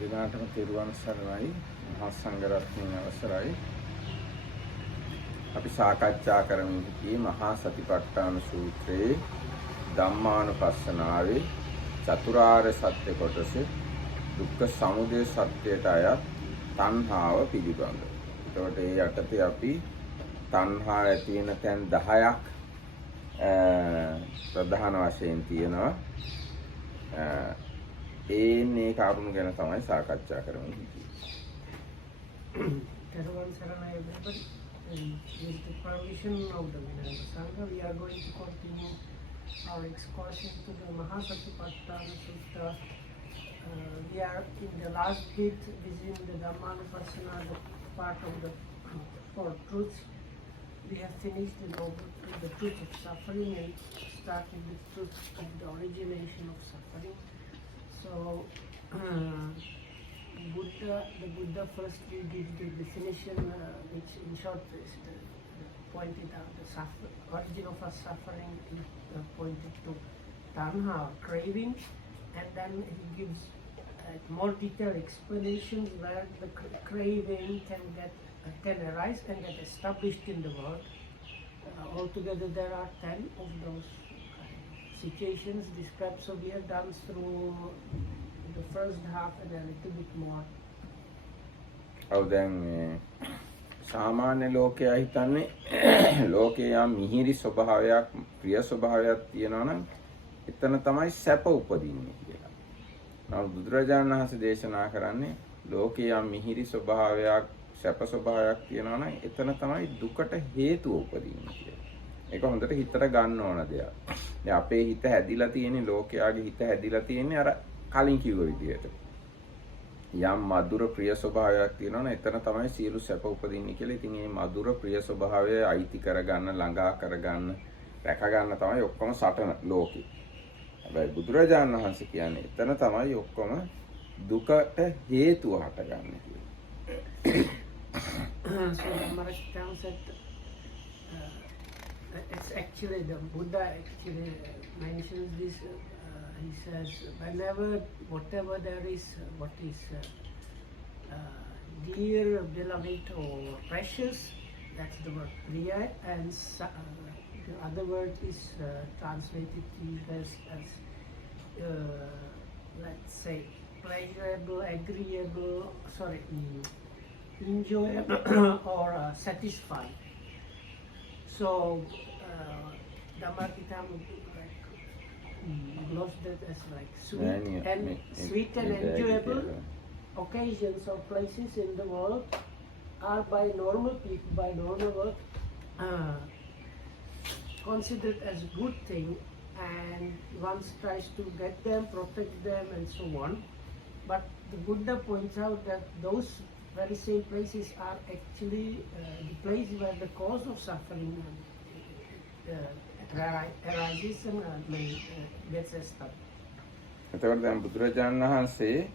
දිනාටම තිරුවන් සරණයි මහා සංඝරත්නයේ අවසරයි. අපි සාකච්ඡා කරමින් සිටි මහා සතිපට්ඨාන සූත්‍රයේ ධම්මානුපස්සනාවේ චතුරාර්ය සත්‍ය කොටස දුක්ඛ සමුදය සත්‍යයට අයත් තණ්හාව පිළිබඳ. ඒකට ඒ යටතේ අපි තණ්හා ඇති වෙන තැන් 10ක් ප්‍රධාන වශයෙන් තියෙනවා. මේ කාරණු ගැන තමයි සාකච්ඡා කරමින් හිටියේ. Everyone, everybody, with the permission of the Vinaya Sangha, we are going to continue our excursion to the Maha satipatthana Sutta. We are in the last bit within the Dhammanupassana, the part of the four truths. We have finished the truth of suffering and started the truth of the origination of suffering. So, the Buddha first will give the definition, which in short is pointed out the origin of our suffering is pointed to tanha, craving, and then he gives more detailed explanations where the craving can arise and get established in the world. Altogether, there are 10 of those situations described. So we have done through the first half and a little bit more. දැන් සාමාන්‍ය ලෝකයා හිතන්නේ ලෝකයේ මිහිරි ස්වභාවයක් ප්‍රිය ස්වභාවයක් තියෙනවා නම් එතන තමයි සැප උපදින්නේ කියලා. නමුත් බුදුරජාණන් වහන්සේ දේශනා කරන්නේ ලෝකයේ මිහිරි ස්වභාවයක් සැප ස්වභාවයක් තියෙනවා නම් එතන තමයි දුකට හේතුව උපදින්නේ කියලා. ඒක හොඳට හිතට ගන්න ඕන දෙයක්. දැන් අපේ හිත හැදිලා තියෙන්නේ ලෝකයාගේ හිත හැදිලා තියෙන්නේ අර කලින් කිව්ව විදිහට. යම් මధుර ප්‍රිය ස්වභාවයක් තියෙනවා නම් එතන තමයි සියලු සැප උපදින්නේ කියලා. ඉතින් මේ මధుර ප්‍රිය ස්වභාවය අයිති කරගන්න, ළඟා කරගන්න, රැක ගන්න තමයි ඔක්කොම සටන ලෝකේ. හැබැයි බුදුරජාණන් වහන්සේ කියන්නේ එතන තමයි ඔක්කොම දුකට හේතුව හටගන්නේ කියලා. So Maharaj said, it's actually the Buddha actually mentions this. He says, whatever there is, what is dear, beloved, or precious, that's the word priya, and the other word is translated as let's say, pleasurable, agreeable, enjoyable, or satisfying. So, Dhammakitam glossed that as like sweet and enjoyable occasions or places in the world are by normal people, by normal world, considered as good thing, and one tries to get them, protect them, and so on. But the Buddha points out that those very same places are actually the place where the cause of suffering arises and gets established. එතකොට දැන් බුදුරජාණන් වහන්සේ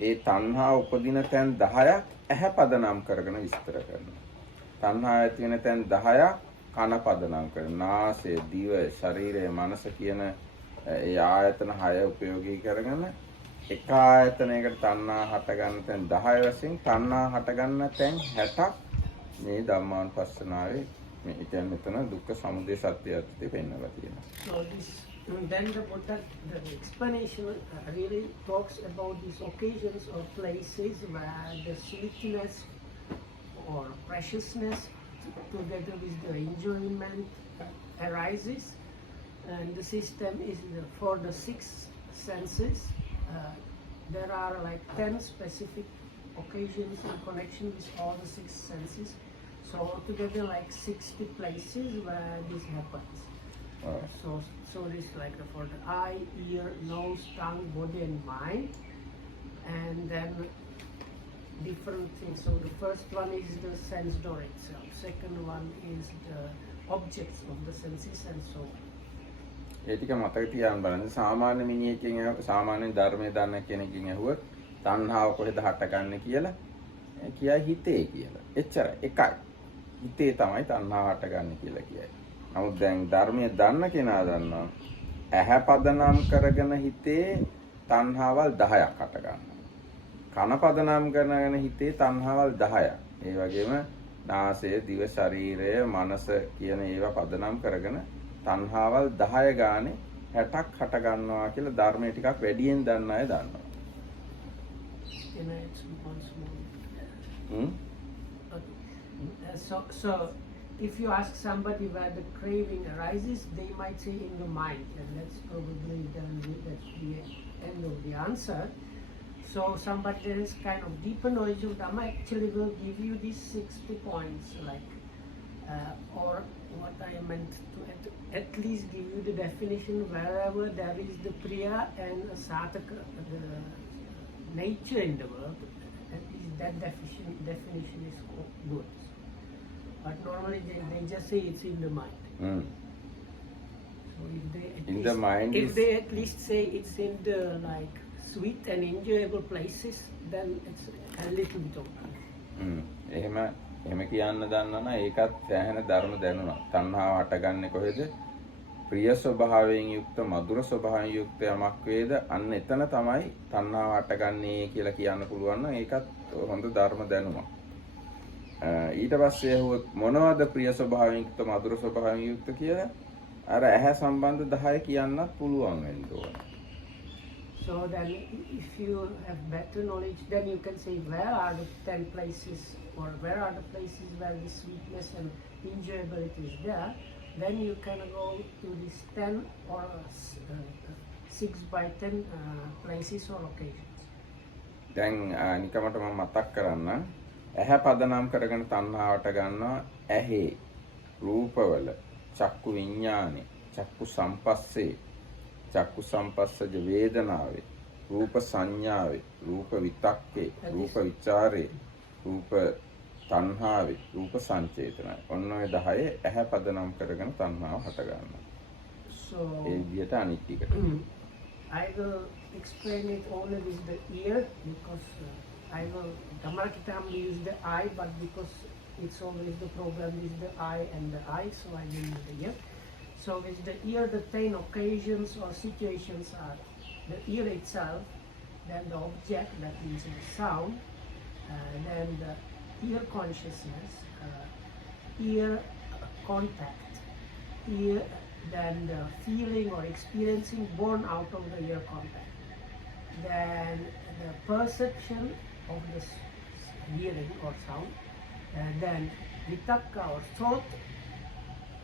ඒ තණ්හා උපදින තැන් 10ක් ඇහැ පදනම් කරගෙන විස්තර කරනවා. තණ්හා ඇති වෙන තැන් 10ක් කන පදනම් කරනවා. නාසය, දිව, ශරීරය, මනස කියන ඒ ආයතන 6 උපයෝගී කරගෙන එක ආයතනයකට තණ්හා හට ගන්න තැන් 10 වශයෙන් තණ්හා හට ගන්න තැන් 60ක් මේ ධම්මානුපස්සනාවේ මේ කියන්නේ මෙතන දුක්ඛ සමුදය සත්‍ය අර්ථය පෙන්වලා තියෙනවා. So then the Buddha, the explanation really talks about these occasions or places where the sweetness or preciousness together with the enjoyment arises, and the system is for the 6 senses. There are like 10 specific occasions in connection with all the 6 senses. So altogether like 60 places where this happens. So it's like for the eye, ear, nose, tongue, body and mind, and then different things. So the first one is the sense door itself. Second one is the objects of the senses and so on. ඒ ටික මතක තියාගන්න බලන්න. සාමාන්‍ය මිනිහෙක්ගෙන් සාමාන්‍ය ධර්මයේ දන්න කෙනෙක්ගෙන් අහුවොත් තණ්හාව කොහෙද හටගන්නේ කියලා කියයි හිතේ කියලා. එච්චරයි. එකයි. හිතේ තමයි තණ්හාව හටගන්නේ කියලා කියයි. නමුත් දැන් ධර්මයේ දන්න කෙනා දන්නවා ඇහැ පදනම් කරගෙන හිතේ තණ්හාවල් 10ක් හටගන්නවා. කන පදනම් කරගෙන හිතේ තණ්හාවල් 10ක්. ඒ වගේම නාසය, දිව, ශරීරය, මනස කියන ඒවා පදනම් කරගෙන තණ්හාවල් 10 ගානේ 60ක් හට ගන්නවා කියලා ධර්මයේ ටිකක් වැඩියෙන් දන්න අය දන්නවා. Can I add some once more? Hmm. So if you ask somebody where the craving arises, they might say in the mind, and that's probably that's the end of the answer. So somebody that is kind of deeper knowledge of Dhamma actually will give you these 60 points, like, or what I meant to at least give you the definition wherever there is the Priya and a Sataka, the nature in the world, at least that definition is good. But normally they just say it's in the mind. Mm. So if they at least say it's in the like sweet and enjoyable places, then it's a little bit okay. එහෙම කියන්න දන්නවනම් ඒකත් සෑහෙන ධර්ම දැනුණා. තණ්හාව හටගන්නේ කොහෙද? ප්‍රිය ස්වභාවයෙන් යුක්ත මధుර ස්වභාවයෙන් යුක්ත යමක් වේද? අන්න එතන තමයි තණ්හාව හටගන්නේ කියලා කියන්න පුළුවන් නම් ඒකත් හොඳ ධර්ම දැනුමක්. ඊට පස්සේ ඇහුවොත් මොනවද ප්‍රිය ස්වභාවයෙන් යුක්ත මధుර ස්වභාවයෙන් යුක්ත කියලා අර ඇහැ සම්බන්ධ 10 කියන්නත් පුළුවන් වෙන්න ඕන. So then if you have better knowledge, then you can say where are the 10 places, or where are the places where the sweetness and enjoyability is there. Then you can go to these 10 or 6 by 10 places or occasions. දැන් නිකමට මම මතක් කරන්න ඇහැ පදනම් කරගෙන තණ්හාවට ගන්නවා ඇහි රූපවල චක්කු විඥානේ චක්කු සම්පස්සේ චක්කු සම්පස්සජ වේදනාවේ රූප සංඥාවේ රූප විතක්කේ රූප විචාරේ රූප තණ්හාවේ රූප සංචේතනයි ඔන්න ඔය 10 ඇහැ පදනම් කරගෙන තණ්හාව හට ගන්නවා. So ඒ විදිහට අනිත් ටිකට I will explain it only with the ear, because I will Dhammakitam use the eye, but because it's always the problem with the eye and the eye, so I will use the ear. So with the ear, the 10 occasions or situations are the ear itself, then the object, that means the sound, then the ear consciousness, ear contact, ear, then the feeling or experiencing born out of the ear contact, then the perception of the hearing or sound, then vitakka or thought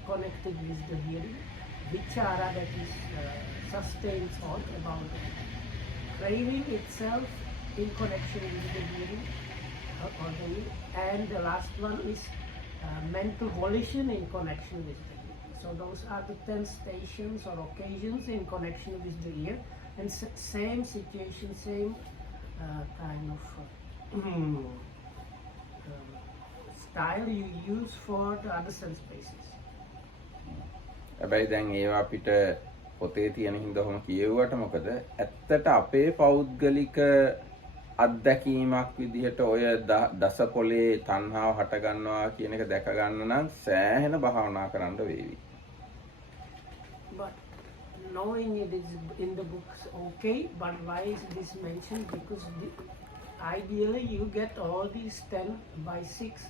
connected with the hearing, vichara, that is sustained thought about the craving itself in connection with the hearing, or the hearing, and the last one is mental volition in connection with the hearing. So those are the 10 stations or occasions in connection with the ear, and same situation, same kind of style you use for the other sense spaces. හැබැයි දැන් ඒවා අපිට පොතේ තියෙන හින්දා ඔහොම කියෙව්වට මොකද ඇත්තට අපේ පෞද්ගලික අත්දැකීමක් විදිහට ඔය දස පොලේ තණ්හාව හට ගන්නවා කියන එක දැක ගන්න නම් සෑහෙන භාවනා කරන්න වේවි. But knowing it is in the books, okay, but why is this mentioned? Because ideally you get all these 10 by 6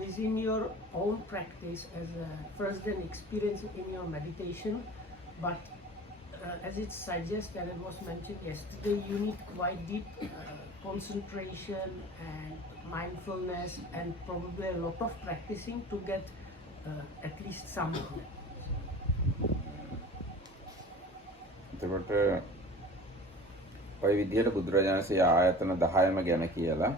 within your own practice as a first then experience in your meditation, but as it suggests, and it was mentioned yesterday, you need quite deep concentration and mindfulness and probably a lot of practicing to get at least some of it. එතකොට ඔය විදිහට බුදුරජාණන්සේ ආයතන 10ම ගැන කියලා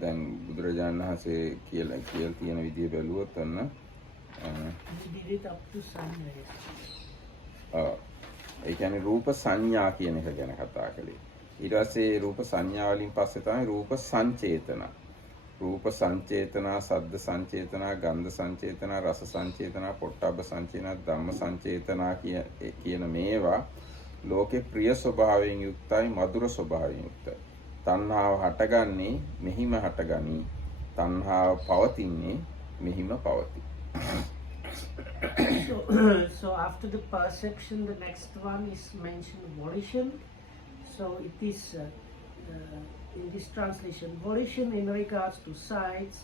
දැන් බුදුරජාණන් වහන්සේ කියලා තියෙන විදිහ බැලුවොත් ඔන්න We did it up to Sunday. ඒ කියන්නේ රූප සංඥා කියන එක ගැන කතා කළේ. ඊට පස්සේ රූප සංඥා වලින් පස්සේ තමයි රූප සංචේතන. රූප සංචේතනා, සද්ද සංචේතනා, ගන්ධ සංචේතනා, රස සංචේතනා, පොට්ටබ්බ සංචේතනා, ධම්ම සංචේතනා කියන මේවා ලෝකේ ප්‍රිය ස්වභාවයෙන් යුක්තයි, මధుර ස්වභාවයෙන් යුක්තයි. තණ්හාව හටගන්නේ මෙහිම හටගනී. තණ්හාව පවතින්නේ මෙහිම පවතී. So after the perception, the next one is mentioned volition. So it is in this translation, volition in regards to sights,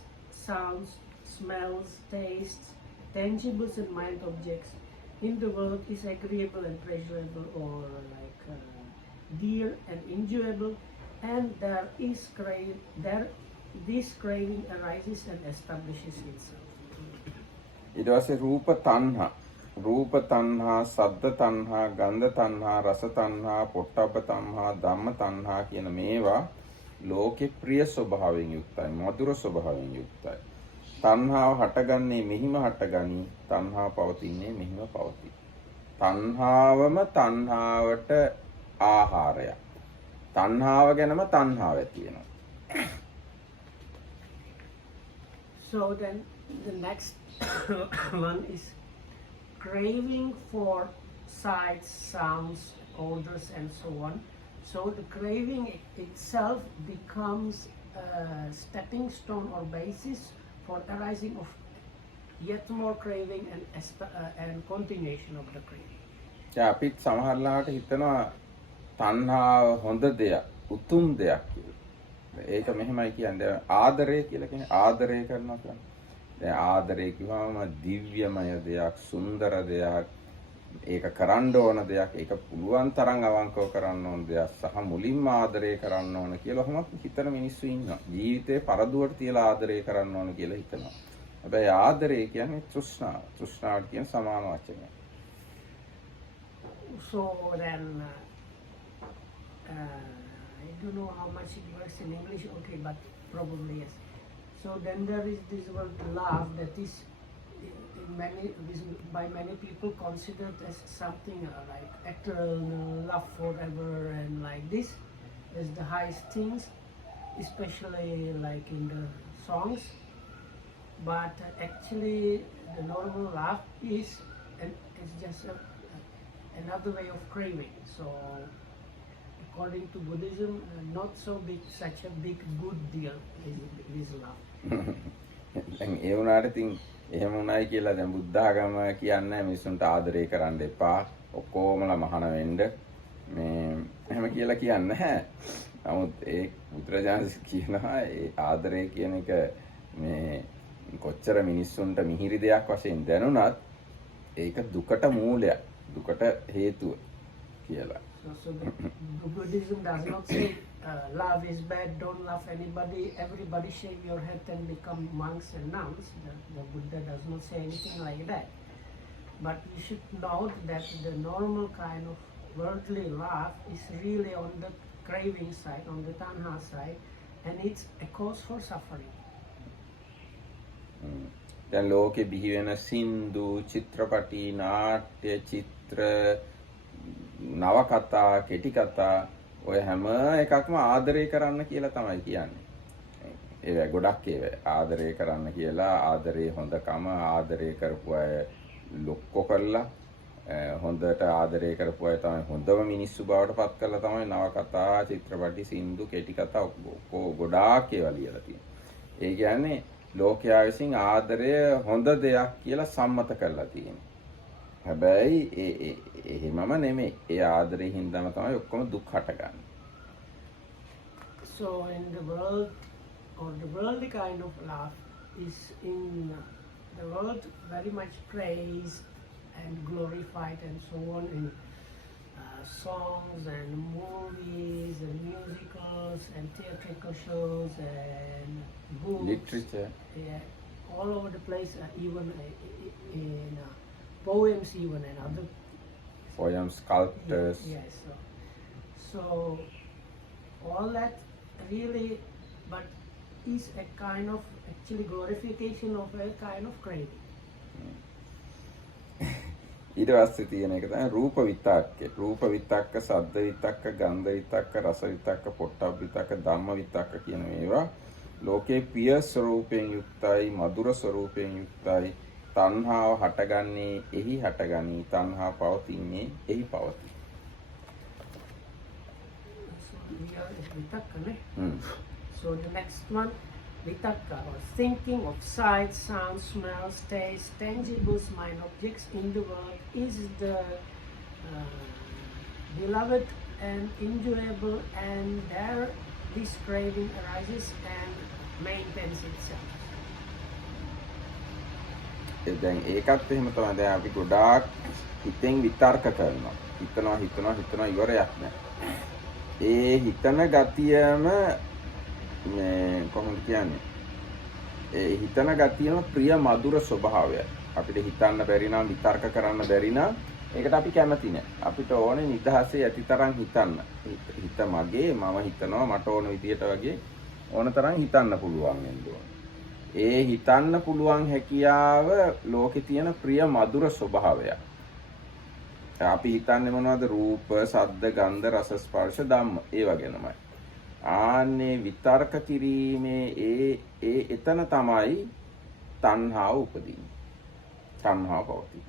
sounds, smells, tastes, tangibles and mind objects in the world is agreeable and pleasurable, or like dear and enjoyable, and this craving arises and establishes itself. ඊට පස්සේ රූප තණ්හා, සද්ද තණ්හා, ගන්ධ තණ්හා, රස තණ්හා, පොට්ටබ්බ තණ්හා, ධම්ම තණ්හා කියන මේවා ලෝකේ ප්‍රිය ස්වභාවයෙන් යුක්තයි, මధుර ස්වභාවයෙන් යුක්තයි. තණ්හාව හටගන්නේ මෙහිම හටගනී, තණ්හාව පවතින්නේ මෙහිම පවතී. තණ්හාවම තණ්හාවට ආහාරයක්. තණ්හාව ගැනම තණ්හාව ඇති වෙනවා. So then the next one is craving for sights, sounds, odors and so on. So the craving itself becomes a stepping stone or basis for arising of yet more craving and continuation of the craving. අපිත් සමහරලාට හිතනවා තණ්හාව හොඳ දෙයක්, උතුම් දෙයක් කියලා. ඒක මෙහෙමයි කියන්නේ ආදරය කියලා කියන්නේ ආදරය කරනවා කියන්නේ. දැන් ආදරය කිව්වම දිව්‍යමය දෙයක්, සුන්දර දෙයක්, ඒක කරන්න ඕන දෙයක්, ඒක පුළුවන් තරම් අවංකව කරන්න ඕන දෙයක්, සහ මුලින්ම ආදරය කරන්න ඕන කියලා ඔහොම හිතන මිනිස්සු ඉන්නවා. ජීවිතේ පරදුවට තියලා ආදරය කරන්න ඕන කියලා හිතනවා. හැබැයි ආදරය කියන්නේ තෘෂ්ණාව. තෘෂ්ණාවට කියන සමාන වචනයක්. So then I don't know how much it works in English, okay, but probably yes. So then there is this word love that is by many people considered as something like eternal, love forever, and like this is the highest things, especially like in the songs. But actually the normal love is just another way of craving. So according to Buddhism, not so big, such a big good deal is love. දැන් ඒ වුණාට ඉතින් එහෙම උනායි කියලා දැන් බුද්ධ ආගම කියන්නේ මිනිස්සුන්ට ආදරය කරන්න එපා, ඔක්කොමලා මහාන වෙන්න මේ එහෙම කියලා කියන්නේ නැහැ. නමුත් ඒ බුදුරජාණන් කියනවා ඒ ආදරය කියන එක මේ කොච්චර මිනිස්සුන්ට මිහිරි දෙයක් වශයෙන් දැනුණත් ඒක දුකට මූලයක්, දුකට හේතුව කියලා. So Buddhism does not say love is bad, don't love anybody, everybody shave your head and become monks and nuns. The Buddha does not say anything like that. But you should note that the normal kind of worldly love is really on the craving side, on the tanha side, and it's a cause for suffering. දැන් ලෝකෙ බිහි වෙන සින්දු, චිත්‍රපටි, නාට්‍ය, චිත්‍ර, නවකතා, කෙටි කතා ඔය හැම එකක්ම ආදරය කරන්න කියලා තමයි කියන්නේ. ඒවා ගොඩක් ඒවා ආදරය කරන්න කියලා, ආදරේ හොඳකම, ආදරය කරපු අය ලොක්කො කරලා, හොඳට ආදරය කරපු අය තමයි හොඳම මිනිස්සු බවට පත් කරලා තමයි නවකතා, චිත්‍රපටි, සින්දු, කෙටි කතා ගොඩාක් ඒවා ලියලා තියෙන්නේ. ඒ කියන්නේ ලෝකයා විසින් ආදරය හොඳ දෙයක් කියලා සම්මත කරලා තියෙනවා. හැබැයි එහෙමම නෙමෙයි. ඒ ආදරේ හින්දාම තමයි ඔක්කොම දුක් හටගන්නේ. So in the world, or the worldly kind of love is in the world very much praised and glorified and so on in songs and movies and musicals and theatrical shows and books, literature, yeah, all over the place, even in poems, even and other poems, sculptures. Yes. So all that really, but is a kind of actually glorification of a kind of craving. ඊට පස්සේ තියෙන එක තමයි රූප විතක්ක. රූප විතක්ක, සද්ද විතක්ක, ගන්ධ විතක්ක, රස විතක්ක, පොට්ටබ්බ විතක්ක, ධම්ම විතක්ක කියන මේවා ලෝකේ ප්‍රිය ස්වરૂපයෙන් යුක්තයි, මధుර ස්වરૂපයෙන් යුක්තයි. තණ්හාව හටගන්නේ එහි හටගනී, තණ්හාව පවතින්නේ එහි පවතී. So the next one, vitakka, or thinking of sights, sounds, smells, tastes, tangibles, mind objects in the world is the beloved and enjoyable, and there this craving arises and maintains itself. දැන් ඒකත් එහෙම තමයි. දැන් අපි ගොඩාක් හිතෙන් විතර්ක කරනවා. හිතනවා ඉවරයක් නැහැ. ඒ හිතන ගතියම මේ කොහොමද කියන්නේ? ඒ හිතන ගතියම ප්‍රිය මధుර ස්වභාවය. අපිට හිතන්න බැරි නම් විතර්ක කරන්න බැරි නම් ඒකට අපි කැමති නැහැ. අපිට ඕනේ නිදහසේ ඇතිතරම් හිතන්න. හිත මගේ, මම හිතනවා මට ඕන විදියට වගේ ඕන තරම් හිතන්න පුළුවන් වෙන්න ඕන. ඒ හිතන්න පුළුවන් හැකියාව ලෝකේ තියෙන ප්‍රිය මధుර ස්වභාවය. අපි හිතන්නේ මොනවද? රූප, ශබ්ද, ගන්ධ, රස, ස්පර්ශ, ධම්ම ඒවා ගැනමයි. ආන්නේ විතර්ක කිරීමේ එතන තමයි තණ්හාව උපදින්නේ. තණ්හාව පවතින.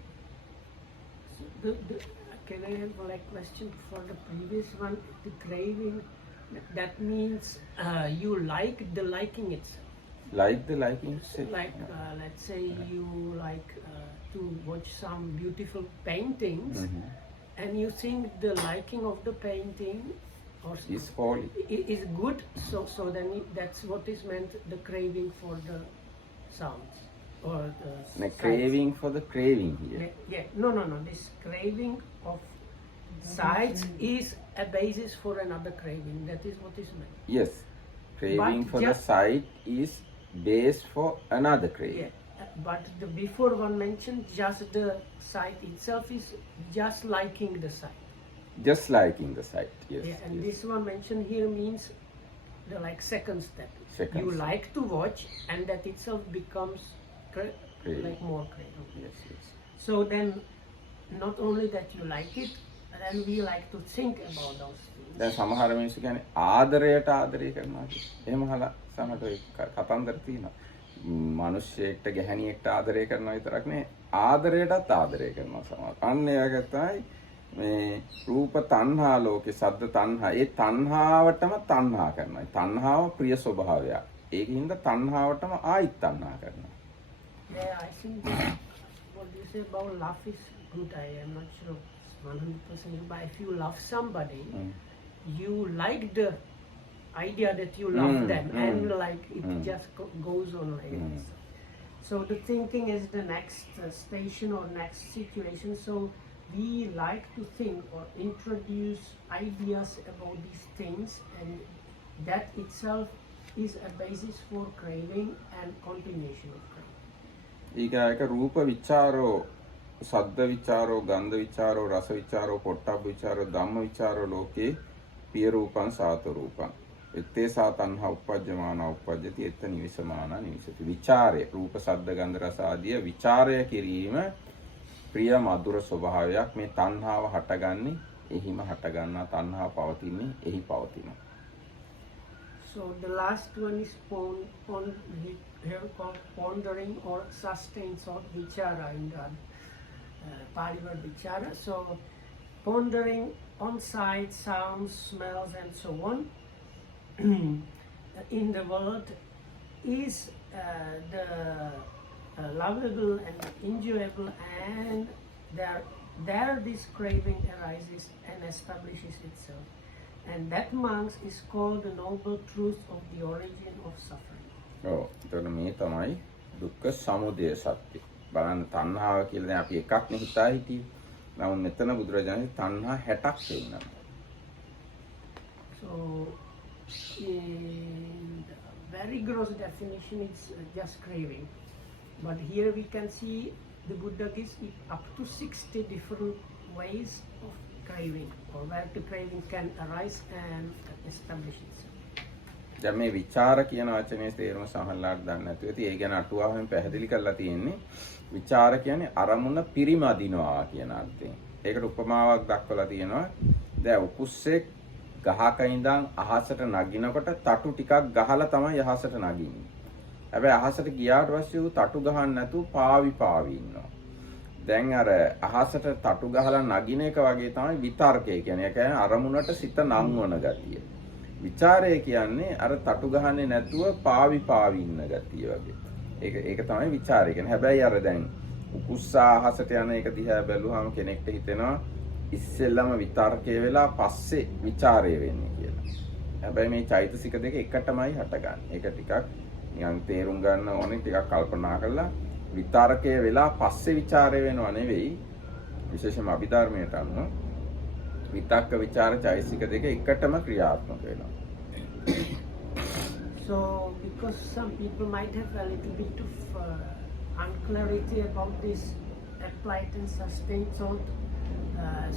Can I have like question for the previous one? The craving, that means you like the liking itself. Like the liking itself. Like let's say you like to watch some beautiful paintings, and you think the liking of the painting or is holy. Is good. So then that's what is meant, the craving for the sounds. Or the craving for the craving here. Yeah, no. This craving of sights is a basis for another craving. That is what is meant. Yes, craving for the sight is base for another craving. Yeah, but the before one mentioned, just the sight itself is just liking the sight. Just liking the sight. Yes. Yeah, and yes. this one mentioned here means the like second step. You like to watch, and that itself becomes like more craving. Yes. So then, not only that you like it, then we like to think about those things. දැන් සමහර මිනිස්සු කියන්නේ ආදරයට ආදරය කරනවා කියලා. එහෙම අහලා සමහර කතන්දර තියෙනවා. මිනිස්සෙක්ට ගැහණියෙක්ට ආදරය කරනවා විතරක් නෙවෙයි, ආදරයටත් ආදරය කරනවා සමහර. අන්න ඒ වගේ තමයි මේ රූප තණ්හා ලෝකේ සද්ද තණ්හා. ඒ තණ්හාවටම තණ්හා කරනවා. තණ්හාව ප්‍රිය ස්වභාවයක්. ඒකින්ද තණ්හාවටම ආයිත් තණ්හා කරනවා. Yeah, I think that what you say about love is good. I am not sure 100%, but if you love somebody, you like the idea that you love them, and like it just goes on like this. So the thinking is the next station or next situation. So we like to think or introduce ideas about these things, and that itself is a basis for craving and continuation of craving. ඊගායක රූප විචාරෝ, සද්ද විචාරෝ, ගන්ධ විචාරෝ, රස විචාරෝ, පොට්ටබ්බ විචාරෝ, ධම්ම විචාරෝ ලෝකේ පිය රූපං සාත රූපං එත්තේ සාතන්හා උපජ්ජමානා උපජ්ජති එත්ත නිවිසමානා නිවිසති. විචාරය, රූප ශබ්ද ගන්ධ රස ආදිය විචාරය කිරීම ප්‍රිය මధుර ස්වභාවයක්. මේ තණ්හාව හටගන්නේ එහිම හටගන්නා, තණ්හාව පවතින්නේ එහි පවතිනවා. So the last one is here called pondering or sustained thought, vichara in the Pali word vichara. So pondering on sight, sounds, smells, and so on in the world is the lovable and enjoyable, and there this craving arises and establishes itself. And that monks is called the noble truth of the origin of suffering. එතකොට මේ තමයි දුක්ඛ සමුදය සත්‍ය. බලන්න තණ්හාව කියලා දැන් අපි එකක් නේ හිතා හිටියේ. නමුත් මෙතන බුදුරජාණන් තණ්හා 60ක් වෙනවා. So in the very gross definition it's just craving. But here we can see the Buddha gives it up to 60 different ways of craving, or where the craving can arise and establish itself. දැන් මේ විචාර කියන වචනේ තේරුම සමහරලාට දන්නේ නැතුව ඉතින් ඒ ගැන අටුවාවෙන් පැහැදිලි කරලා තියෙන්නේ. විචාර කියන්නේ අරමුණ පිරිමදිනවා කියන අර්ථයෙන්. ඒකට උපමාවක් දක්වලා තියෙනවා. දැන් උකුස්සෙක් ගහක ඉඳන් අහසට නගිනකොට තටු ටිකක් ගහලා තමයි අහසට නගින්නේ. හැබැයි අහසට ගියාට පස්සේ ඌ තටු ගහන්න නැතුව පාවි ඉන්නවා. දැන් අර අහසට තටු ගහලා නගින එක වගේ තමයි විතර්කය කියන්නේ. ඒ කියන්නේ අරමුණට සිත නංවන ගතිය. විචාරය කියන්නේ අර තටු ගහන්නේ නැතුව පාවි ඉන්න ගතිය වගේ. ඒක තමයි විචාරය කියන්නේ. හැබැයි අර දැන් උකුස්සා අහසට යන එක දිහා බැලුවාම කෙනෙක්ට හිතෙනවා ඉස්සෙල්ලම විතර්කය වෙලා පස්සේ ਵਿਚාරය වෙන්නේ කියලා. හැබැයි මේ චෛතසික දෙක එකටමයි හටගන්නේ. ඒක ටිකක් නිකන් තේරුම් ගන්න ඕනේ, ටිකක් කල්පනා කරලා විතර්කය වෙලා පස්සේ ਵਿਚාරය වෙනව නෙවෙයි. විශේෂයෙන්ම අභිධර්මයට අනුව විතක්ක ਵਿਚාර චෛතසික දෙක එකටම ක්‍රියාත්මක වෙනවා. So, because some people might have a little bit of unclarity about this applied and sustained thought,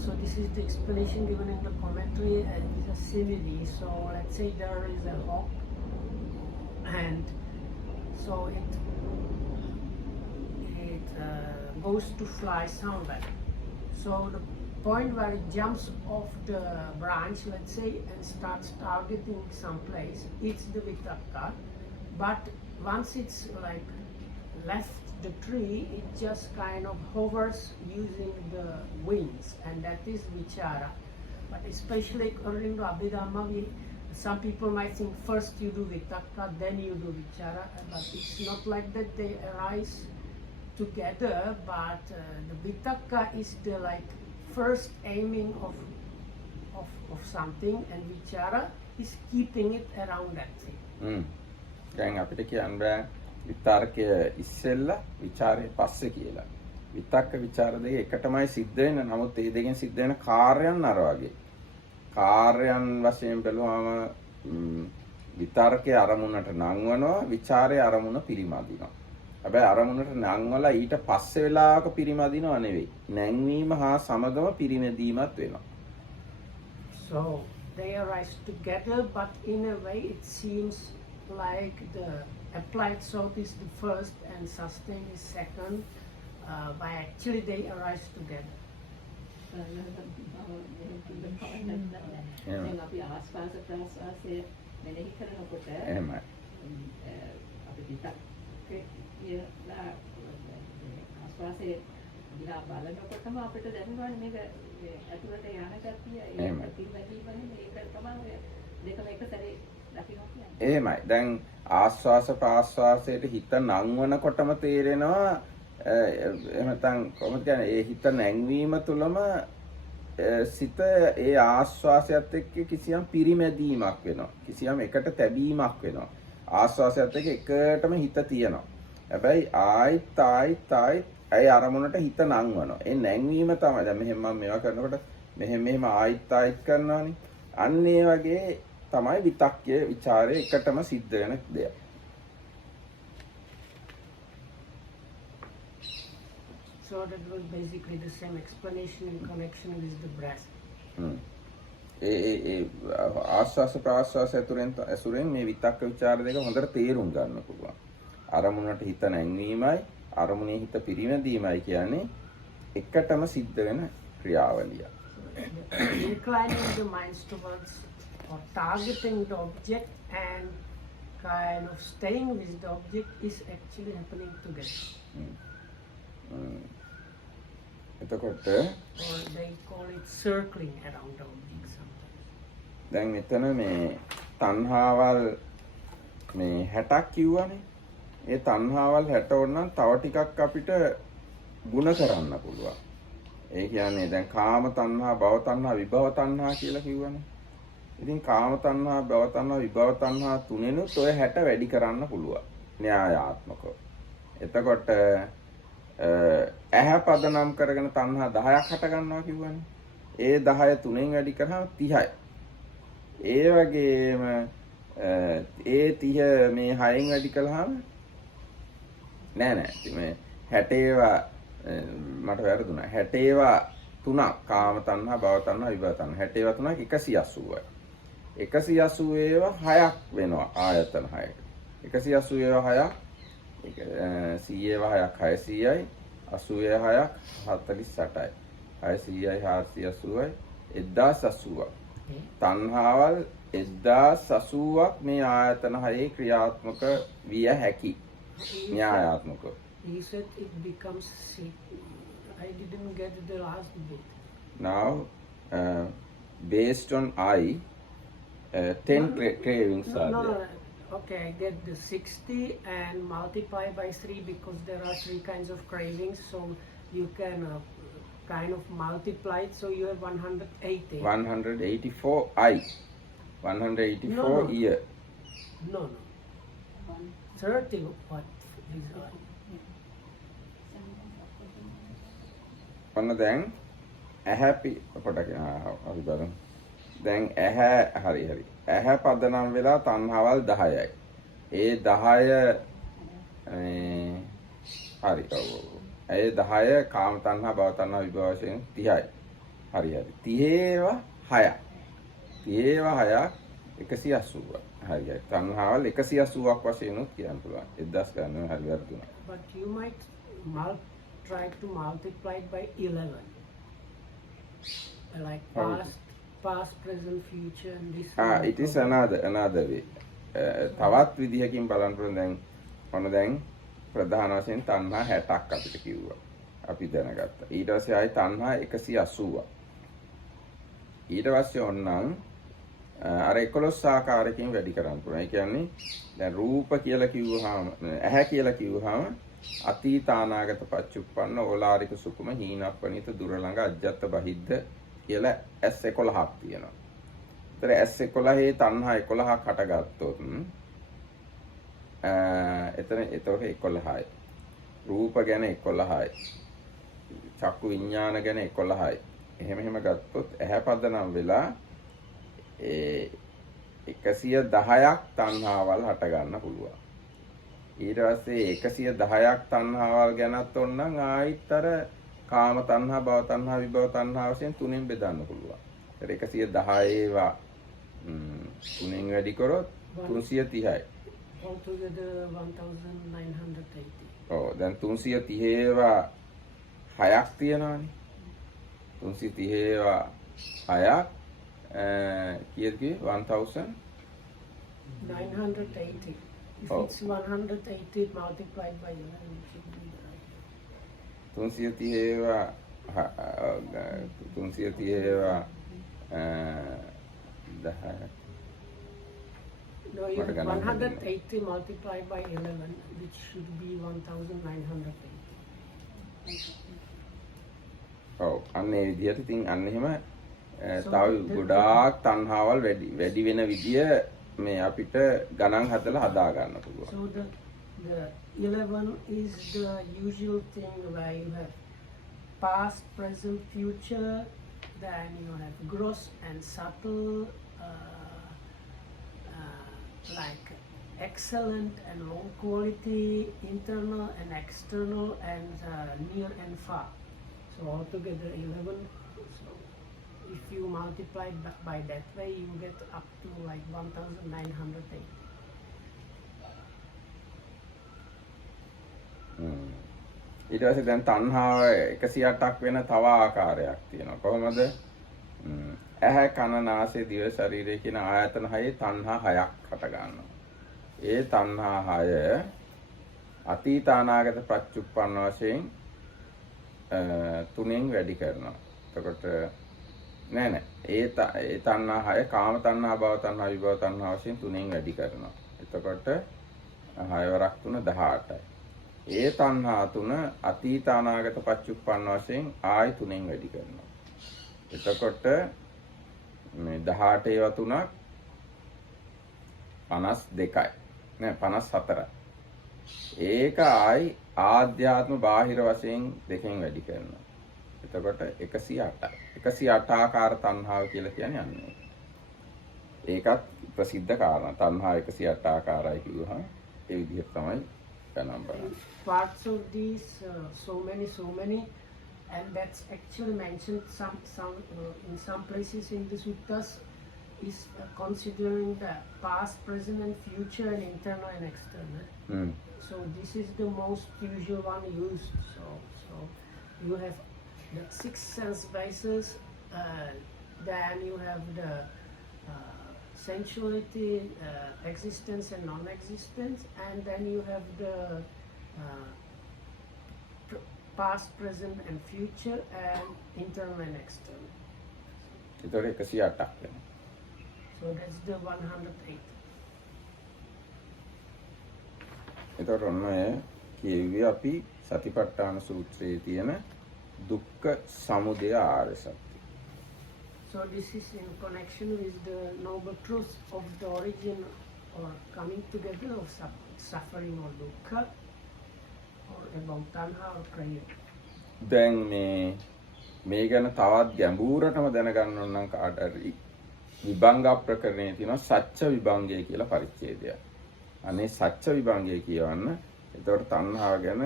so this is the explanation given in the commentary and is a simile. So, let's say there is a hawk, and so it goes to fly somewhere. So the point where it jumps off the branch, let's say, and starts targeting some place, it's the vitakka. But once it's like left the tree, it just kind of hovers using the wings, and that is vichara. But especially according to Abhidhamma, some people might think first you do vitakka, then you do vichara, but it's not like that. They arise together, but the vitakka is the like first aiming of something, and vichara is keeping it around that thing. දැන් අපිට කියන්න බෑ විතර්කය ඉස්සෙල්ලා ਵਿਚාරය පස්සේ කියලා. විතක්ක ਵਿਚාර දෙක එකටමයි සිද්ධ වෙන්නේ. නමුත් මේ දෙකෙන් සිද්ධ වෙන කාර්යයන් අර වගේ. කාර්යයන් වශයෙන් බැලුවාම විතර්කය අරමුණට නංවනවා, ਵਿਚාරය අරමුණ පිරිමදිනවා. හැබැයි අරමුණට නංවලා ඊට පස්සේ වෙලාවක පිරිමදිනව නෙවෙයි. නැංවීම හා සමගම පිරිමැදීමත් වෙනවා. So they arise together, but in a way it seems like the applied thought is the first and sustained is second, but actually they arise together. දැන් අපි ආස්වාස ප්‍රාස්වාසයේ මෙනෙහි කරනකොට එහෙමයි. අපි විතක්කේ ආස්වාසයේ දිහා බලනකොටම අපිට දැනෙනවානේ මේක ඇතුළට යන ගතිය, ඒ ප්‍රතිවැදීමනේ මේක තමයි දෙකම එක සැරේ දකින්න කියන්නේ. එහෙමයි. දැන් ආස්වාස ප්‍රාස්වාසයට හිත නංවනකොටම තේරෙනවා එහෙම නැත්නම් කොහොමද කියන්නේ ඒ හිත නැංවීම තුළම සිත ඒ ආස්වාසයත් එක්ක කිසියම් පිරිමැදීමක් වෙනවා. කිසියම් එකට තැබීමක් වෙනවා. ආස්වාසයත් එක්ක එකටම හිත තියෙනවා. හැබැයි ආයිත් ඒ අරමුණට හිත නංවනවා. ඒ නැංවීම තමයි. දැන් මෙහෙම මම මේවා කරනකොට මෙහෙම ආයිත් කරනවානේ. අන්න ඒ වගේ තමයි විතක්කය ਵਿਚාරය එකටම සිද්ධ වෙන දෙයක්. So that was basically the same explanation in connection with the breath. ආස්වාස ප්‍රාස්වාස ඇසුරෙන් මේ විතක්ක ਵਿਚාර දෙක හොඳට තේරුම් ගන්න පුළුවන්. අරමුණට හිත නැංවීමයි අරමුණේ හිත පිරිමැදීමයි කියන්නේ එකටම සිද්ධ වෙන ක්‍රියාවලිය. Inclining the minds towards or targeting the object and kind of staying with the object is actually happening together. එතකොට or they call it circling around the object sometimes. දැන් මෙතන මේ තණ්හාවල් මේ 60ක් කිව්වනේ. ඒ තණ්හාවල් 60 වුණනම් තව ටිකක් අපිට ಗುಣ කරන්න පුළුවන්. ඒ කියන්නේ දැන් කාම තණ්හා, භව තණ්හා, විභව තණ්හා කියලා කිව්වනේ. ඉතින් කාම තණ්හා, භව තණ්හා, විභව තණ්හා තුනෙනුත් ඔය 60 වැඩි කරන්න පුළුවන්. න්‍යායාත්මකව. එතකොට ඇහැ පදනම් කරගෙන තණ්හා 10ක් හට ගන්නවා කිව්වනේ. ඒ 10 තුනෙන් වැඩි කරාම 30යි. ඒ වගේම ඒ 30 මේ 6න් වැඩි කළාම නෑ මේ 60 ඒවා මට වැරදුනා. 60 ඒවා තුනක් කාම තණ්හා, භව තණ්හා, විභව තණ්හා. 60 ඒවා තුනක් 180යි. 180 ඒවා 6ක් වෙනවා ආයතන 6කට. 180 ඒවා 6ක් 100 ඒවා 6ක් 600යි. 80 ඒවා 6ක් 48යි. 600යි 480යි 1080ක්. තණ්හාවල් 1080ක් මේ ආයතන 6 ක්‍රියාත්මක විය හැකි. න්‍යායාත්මකව. He said it becomes I didn't get the last bit. Now, based on I, 10 cravings are there. Okay, I get the 60 and multiply by 3 because there are 3 kinds of cravings. So you can kind of multiplied, so you have 180. 184 I. 184 No. year. No. 30 what is I? ඔන්න දැන් ඇහැ පොඩක් අපි බලමු. දැන් ඇහැ හරි. ඇහැ පදනම් වෙලා තණ්හාවල් 10යි. ඒ 10 හරි. ඒ 10 කාම තණ්හා, භව තණ්හා, විභව වශයෙන් 30යි. හරි. 30 ඒවා 6ක්. 30 ඒවා 6ක් 180ක්. හරි. තණ්හාවල් 180ක් වශයෙන් උත් කියන්න පුළුවන්. 1000 ගන්න හරි වැරදුනා. But you might try to multiply it by 11. Like past, present, future, and this. It is another way. තවත් විදිහකින් බලන්න පුළුවන්. දැන් ඔන්න දැන් ප්‍රධාන වශයෙන් තණ්හා 60ක් අපිට කිව්වා. අපි දැනගත්තා. ඊට පස්සේ ආයි තණ්හා 180ක්. ඊට පස්සේ ඔන්නම් අර 11 ආකාරයකින් වැඩි කරන්න පුළුවන්. ඒ කියන්නේ දැන් රූප කියලා කිව්වහම, ඇහැ කියලා කිව්වහම අතීත අනාගත පච්චුප්පන්න ඕලාරික සුකුම හීනප්පනිත දුර ළඟ අජ්ජත් බහිද්ද කියලා S11ක් තියෙනවා. ඒතර S11 තණ්හා 11ක් හටගත්තොත් එතකොට 11යි. රූප ගැන 11යි. චක්කු විඥාන ගැන 11යි. එහෙම ගත්තොත් ඇහැ පදනම් වෙලා 110ක් තණ්හාවල් හට ගන්න පුළුවන්. ඊට පස්සේ 110ක් තණ්හාවල් ගැනත් ඕනනම් ආයිත් අර කාම තණ්හා, භව තණ්හා, විභව තණ්හා වශයෙන් තුනෙන් බෙදන්න පුළුවන්. ඒතර 110 ඒවා තුනෙන් වැඩි කරොත් 330යි. Altogether 1980. ඔව් දැන් 330 ඒවා 6ක් තියෙනවානේ. 330 ඒවා 6ක් කීයද කිව්වේ 980. If it's 180 multiplied by 11, it should be right. 330 ඒවා 330 ඒවා 10. No, you have 180 multiplied by 11, which should be 1980. ඔව් අන්න ඒ විදිහට ඉතින් අන්න එහෙම තව ගොඩාක් තණ්හාවල් වැඩි වෙන විදිය මේ අපිට ගණන් හදලා හදා ගන්න පුළුවන්. So the 11 is the usual thing where you have past, present, future, then you have gross and subtle, like excellent and low quality, internal and external, and near and far. So altogether 11. So if you multiply by that way, you get up to like 1980. ඊට පස්සේ දැන් තණ්හාව 108ක් වෙන තව ආකාරයක් තියෙනවා. කොහොමද? ඇහැ කන නාසය දිව ශරීරය කියන ආයතන හයේ තණ්හා 6ක් හට ගන්නවා. ඒ තණ්හා 6 අතීත අනාගත පච්චුප්පන්න වශයෙන් තුනෙන් වැඩි කරනවා. එතකොට නෑ ඒ තණ්හා 6 කාම තණ්හා, භව තණ්හා, විභව තණ්හා වශයෙන් තුනෙන් වැඩි කරනවා. එතකොට 6 වරක් 3 18යි. ඒ තණ්හා 3 අතීත අනාගත පච්චුප්පන්න වශයෙන් ආයි තුනෙන් වැඩි කරනවා. එතකොට මේ 18 ඒවා තුනක් 52යි. නෑ 54යි. ඒක ආයි ආධ්‍යාත්ම බාහිර වශයෙන් දෙකෙන් වැඩි කරනවා. එතකොට 108යි. 108 ආකාර තණ්හාව කියලා කියන්නේ අන්නේ. ඒකත් ප්‍රසිද්ධ කාරණා. තණ්හා 108 ආකාරයි කිව්වහම ඒ විදිහට තමයි ගණන් බලන්නේ. Parts of these so many, and that's actually mentioned in some places in the suttas is considering the past, present, and future, and internal and external. So this is the most usual one used. So you have the 6 sense bases, then you have the sensuality, existence and non-existence, and then you have the past, present, and future, and internal and external. ඒතකොට 108ක් වෙනවා. So that's the 108. එතකොට ඔන්න ඔය කියුවේ අපි සතිපට්ඨාන සූත්‍රයේ තියෙන දුක්ඛ සමුදය ආර්ය සත්‍ය. So this is in connection with the noble truth of the origin or coming together of suffering or dukkha, or about tanha or craving. දැන් මේ ගැන තවත් ගැඹුරටම දැනගන්න ඕන නම් කාට හරි විභංග ප්‍රකරණයේ තියෙනවා සත්‍ය විභංගය කියලා පරිච්ඡේදයක්. අනේ සත්‍ය විභංගය කියවන්න. එතකොට තණ්හාව ගැන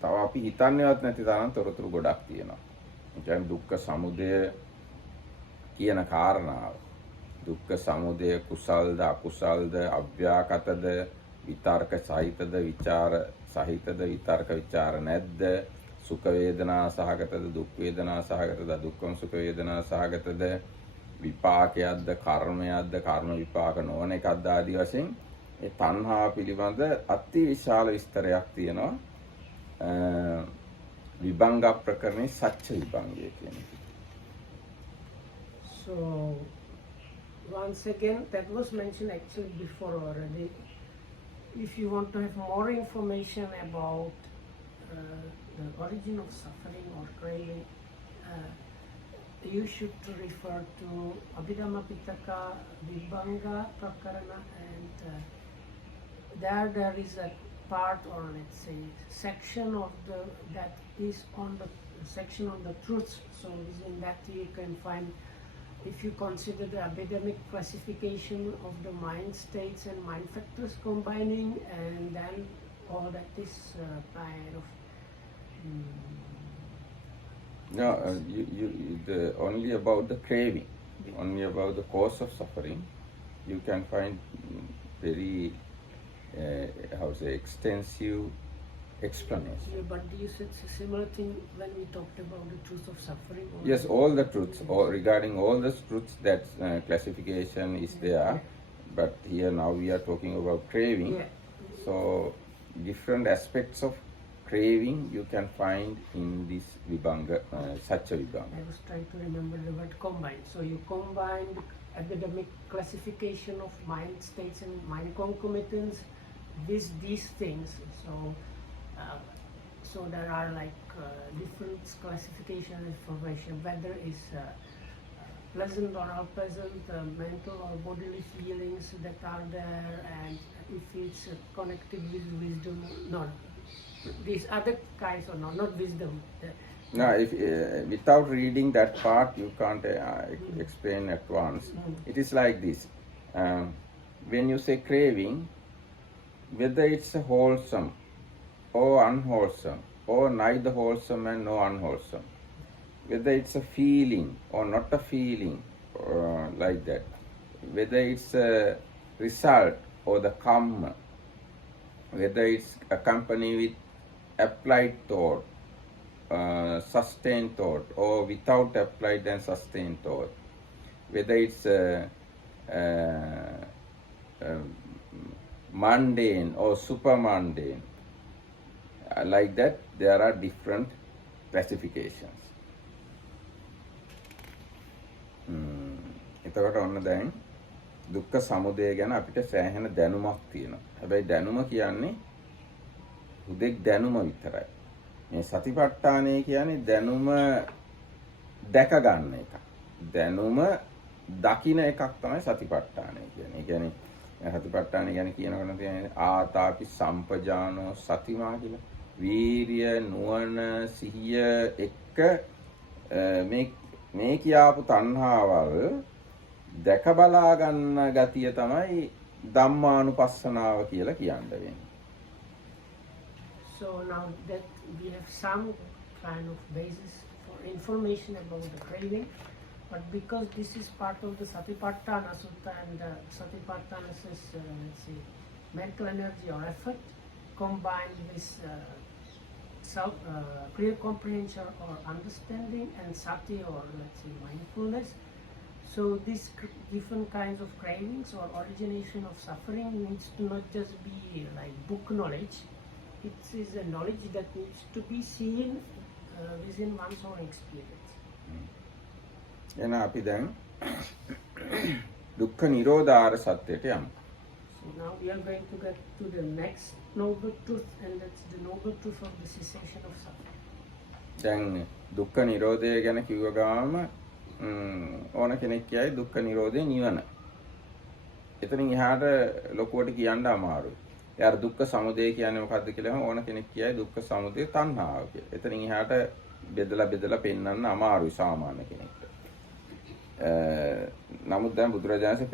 තව අපි හිතන්නේවත් නැති තරම් තොරතුරු ගොඩක් තියෙනවා. ඒ කියන්නේ දුක්ඛ සමුදය කියන කාරණාව. දුක්ඛ සමුදය කුසල්ද අකුසල්ද අව්‍යාකතද විතර්ක සහිතද විචාර සහිතද විතර්ක විචාර නැද්ද සුඛ වේදනා සහගතද දුක් වේදනා සහගතද දුක්ඛම සුඛ වේදනා සහගතද විපාකයක්ද කර්මයක්ද කර්ම විපාක නොවන එකක්ද ආදී වශයෙන් ඒ තණ්හා පිළිබඳ අති විශාල විස්තරයක් තියෙනවා විභංග ප්‍රකරණේ සත්‍ය විභංගය කියන එක. So once again, that was mentioned actually before already. If you want to have more information about the origin of suffering or craving, you should refer to Abhidhamma Pitaka, Vibhanga Prakarana, and there is a part, or let's say section of that is on the section on the truths. So in that you can find, if you consider the Abhidhamic classification of the mind states and mind factors combining, and then all that is kind of No, only about the craving, only about the cause of suffering, you can find very, extensive explanation. Yeah, but you said a similar thing when we talked about the truth of suffering. Yes, all the truths, regarding all the truths, that classification is there, but here now we are talking about craving. Yeah. So different aspects of craving you can find in this vibhanga, satya vibhanga. I was trying to remember the word combine. So you combine the academic classification of mind states and mind concomitants with these things. So there are like different classification information, whether it's pleasant or unpleasant, mental or bodily feelings that are there, and if it's connected with wisdom, not these other kinds or not wisdom. No, if without reading that part, you can't explain at once. It is like this. When you say craving, whether it's wholesome or unwholesome, or neither wholesome and no unwholesome, whether it's a feeling or not a feeling, like that, whether it's a result or the karma, whether it's accompanied with applied thought, sustained thought, or without applied and sustained thought, whether it's mundane or super mundane, like that, there are different classifications. එතකොට ඔන්න දැන් දුක්ඛ සමුදය ගැන අපිට සෑහෙන දැනුමක් තියෙනවා. හැබැයි දැනුම කියන්නේ හුදෙක් දැනුම විතරයි. මේ සතිපට්ඨානය කියන්නේ දැනුම දැක ගන්න එක. දැනුම දකින්න එකක් තමයි සතිපට්ඨානය කියන්නේ. ඒ කියන්නේ සතිපට්ඨානය ගැන කියනකොට තියෙන ආතාපි සම්පජානෝ සතිමා කියලා. වීරිය නුවණ සිහිය එක්ක මේ කියාපු තණ්හාවල් දැක බලා ගන්න ගතිය තමයි ධම්මානුපස්සනාව කියලා කියන්න වෙන්නේ. So now that we have some kind of basis for information about the craving, but because this is part of the Satipatthana Sutta, and Satipatthana says, let's say, mental energy or effort combined with clear comprehension or understanding, and sati or let's say mindfulness. So these different kinds of cravings or origination of suffering needs to not just be like book knowledge. It is a knowledge that needs to be seen within one's own experience. එහෙනම් අපි දැන් දුක්ඛ නිරෝධාර සත්‍යයට යමු. So now we are going to get to the next noble truth, and that's the noble truth of the cessation of suffering. දැන් දුක්ඛ නිරෝධය ගැන කිව්ව ගාම ඕන කෙනෙක් කියයි දුක්ඛ නිරෝධය නිවන. එතනින් එහාට ලොකුවට කියන්න අමාරුයි. යාර දුක්ඛ සමුදය කියන්නේ මොකද්ද කියලා ඕන කෙනෙක් කියයි දුක්ඛ සමුදය තණ්හාව කියලා. එතනින් එහාට බෙදලා පෙන්වන්න අමාරුයි සාමාන්‍ය කෙනෙක්ට. නමුත් දැන් බුදුරජාණන්සේ